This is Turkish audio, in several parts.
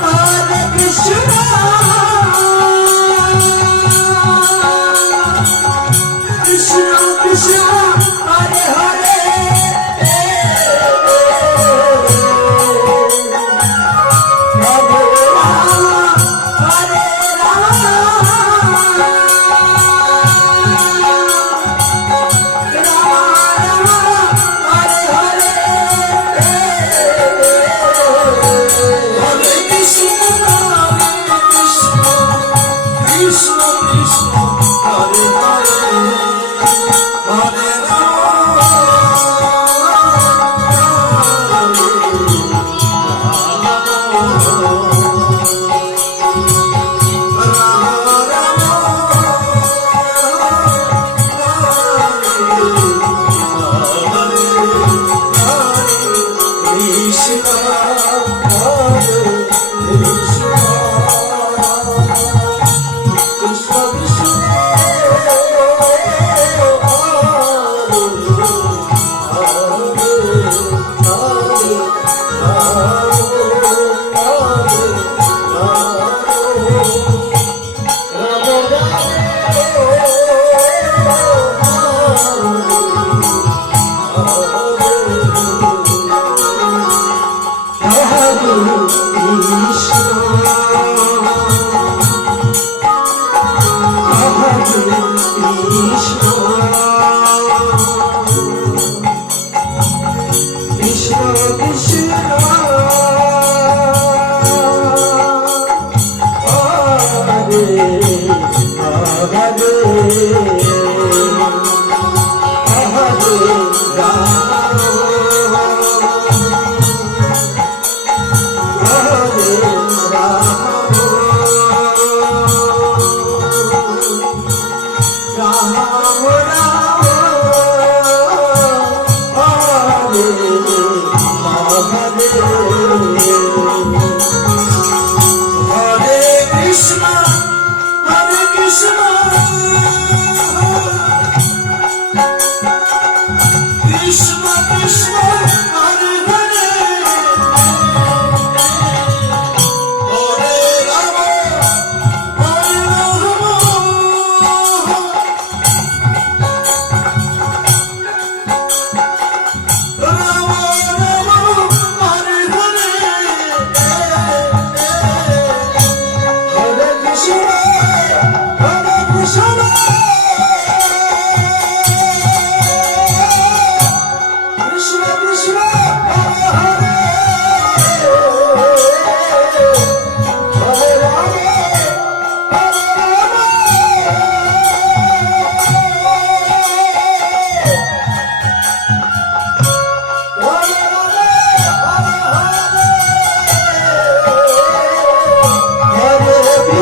Kare Krishna. Rama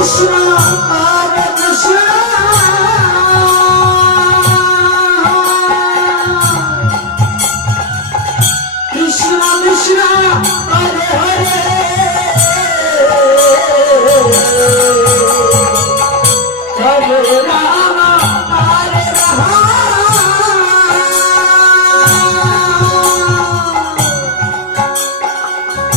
Christ.